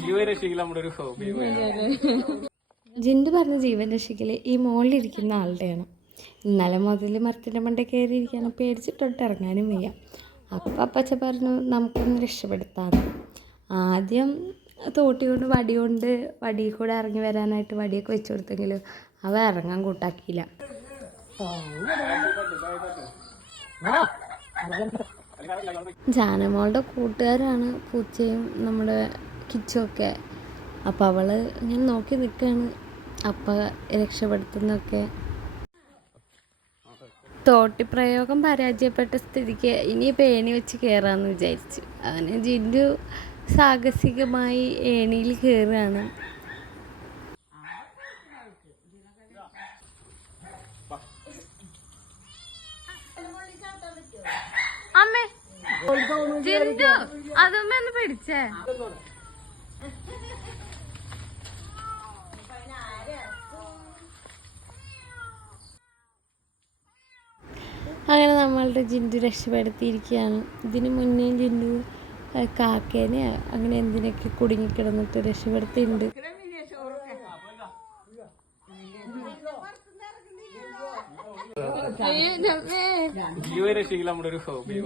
ജീവരക്ഷയിൽ നമ്മുടെ ഒരു ഹോബി. ജിന്ദു പറഞ്ഞ ജീവൻ രക്ഷിക്കല് ഈ മുകളിലിരിക്കുന്ന ആളുടെയാണ്. ഇന്നലെ മുതൽ മരത്തിൻ്റെ മണ്ട കയറിയിരിക്കുകയാണ്, പേടിച്ചിട്ടൊട്ട് ഇറങ്ങാനും വയ്യ. അപ്പം അപ്പച്ച പറഞ്ഞു നമുക്കൊന്ന് രക്ഷപ്പെടുത്താം. ആദ്യം തോട്ടി കൊണ്ട് വടി കൂടെ ഇറങ്ങി വരാനായിട്ട് വടിയൊക്കെ വെച്ച് കൊടുത്തെങ്കിലും അവ ഇറങ്ങാൻ കൂട്ടാക്കിയില്ല. ജാനമോളുടെ കൂട്ടുകാരാണ് പൂച്ചയും നമ്മുടെ കിച്ചുമൊക്കെ. അപ്പം അവള് ഇങ്ങനെ നോക്കി നിൽക്കുകയാണ് അപ്പ രക്ഷപ്പെടുത്തുന്നൊക്കെ. തോട്ടി പ്രയോഗം പരാജയപ്പെട്ട സ്ഥിതിക്ക് ഇനിയിപ്പോൾ ഏണി വെച്ച് കയറാമെന്ന് വിചാരിച്ചു. അങ്ങനെ ജിന്ദു സാഹസികമായി ഏണിയിൽ കയറുകയാണ്. അമ്മേ ജിന്ദു അതമ്മ ഒന്ന് പിടിച്ചേ. അങ്ങനെ നമ്മളുടെ ജിന്ദു രക്ഷപ്പെടുത്തിയിരിക്കുകയാണ്. ഇതിന് മുന്നേ ജിന്ദു കാക്കേനെ അങ്ങനെ എന്തിനൊക്കെ കുടുങ്ങിക്കിടന്നിട്ട് രക്ഷപ്പെടുത്തിയിട്ടുണ്ട്. ജീവരക്ഷയിൽ നമ്മുടെ ഒരു ഹോബി.